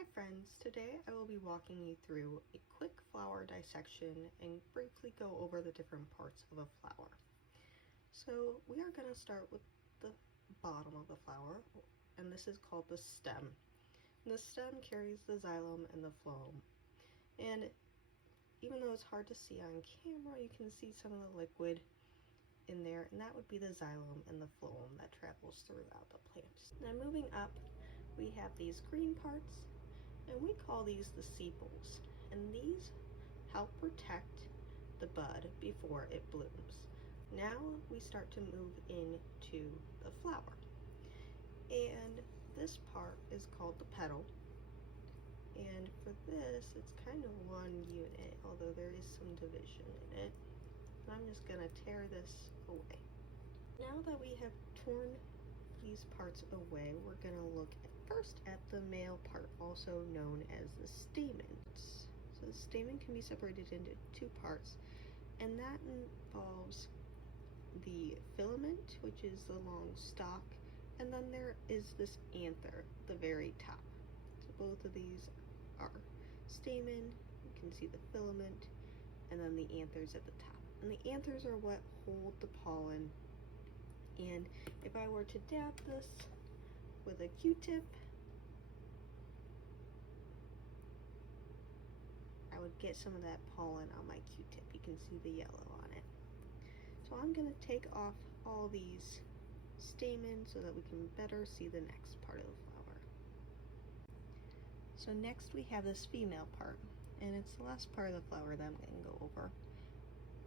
Hi friends, today I will be walking you through a quick flower dissection and briefly go over the different parts of a flower. So we are going to start with the bottom of the flower, and this is called the stem. And the stem carries the xylem and the phloem. And even though it's hard to see on camera, you can see some of the liquid in there, and that would be the xylem and the phloem that travels throughout the plant. Now moving up, we have these green parts, and we call these the sepals, and these help protect the bud before it blooms. Now we start to move into the flower, and this part is called the petal, and for this it's kind of one unit, although there is some division in it. I'm just going to tear this away. Now that we have torn these parts away, we're going to look first at the male part, also known as the stamens. So the stamen can be separated into two parts, and that involves the filament, which is the long stalk, and then there is this anther at the very top. So both of these are stamen. You can see the filament, and then the anthers at the top. And the anthers are what hold the pollen. And if I were to dab this with a Q-tip, I would get some of that pollen on my Q-tip. You can see the yellow on it. So I'm going to take off all these stamens so that we can better see the next part of the flower. So next we have this female part, and it's the last part of the flower that I'm going to go over.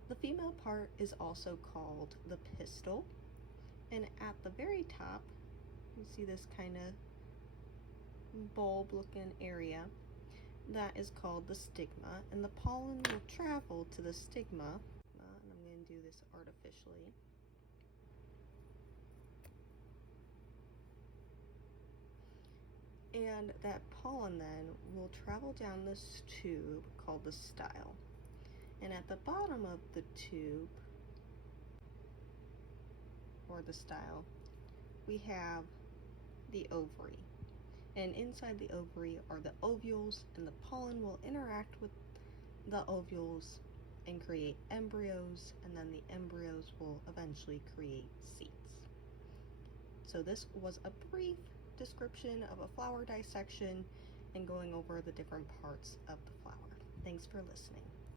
The female part is also called the pistil, and at the very top you see this kind of bulb looking area that is called the stigma, and the pollen will travel to the stigma, and I'm going to do this artificially. And that pollen then will travel down this tube called the style. And at the bottom of the tube, or the style, we have the ovary. And inside the ovary are the ovules, and the pollen will interact with the ovules and create embryos, and then the embryos will eventually create seeds. So this was a brief description of a flower dissection and going over the different parts of the flower. Thanks for listening.